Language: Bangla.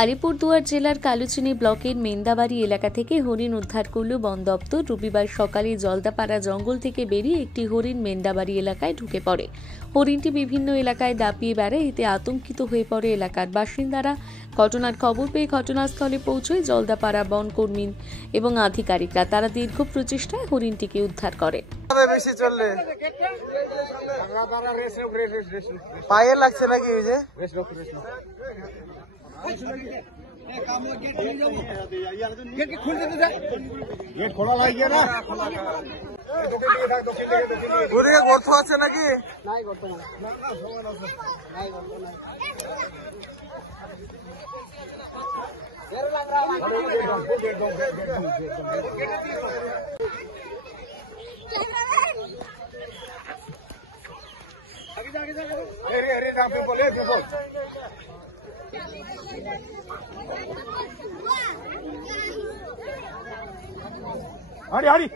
আলিপুরদুয়ার জেলার কালুচিনি ব্লকের মেন্দাবাড়ি এলাকা থেকে হরিণ উদ্ধার করল বন দপ্তর। রবিবার সকালে জলদাপাড়া জঙ্গল থেকে বেরিয়ে একটি হরিণ মেন্দাবাড়ি এলাকায় ঢুকে পড়ে। হরিণটি বিভিন্ন এলাকায় দাপিয়ে বেড়ায়, এতে আতঙ্কিত হয়ে পড়ে এলাকার বাসিন্দারা। ঘটনার খবর পেয়ে ঘটনাস্থলে পৌঁছয় জলদাপাড়া বনকর্মী এবং আধিকারিকরা। তারা দীর্ঘ প্রচেষ্টায় হরিণটিকে উদ্ধার করে। পায়ে লাগছে নাকি? गेट खोला लाग गया ना ওদিকে গর্ত আছে নাকি? নাই করতে না, নাই করতে না। हरी हरी